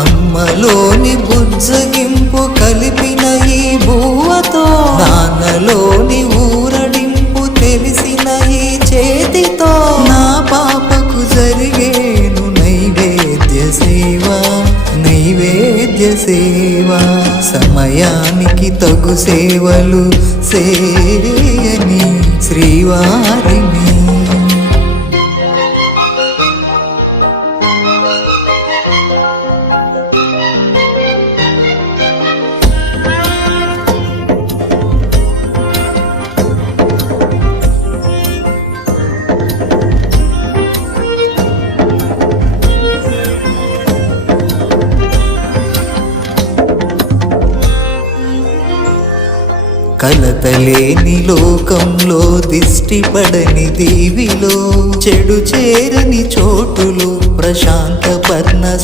అమ్మలోని బుజ్జగింపు కలిపిన ఈ బువ్వతో, నాన్నలోని ఊరడింపు తెలిసిన ఈ చేతితో, నా పాపకు జరిగేను నైవేద్య సేవ, నైవేద్య సేవ. సమయానికి తగు సేవలు సేయని శ్రీవారిని. కలతలేని లోకంలో దిష్టి పడని దీవిలో, చెడు చేరని చోటులో ప్రశాంత పర్ణ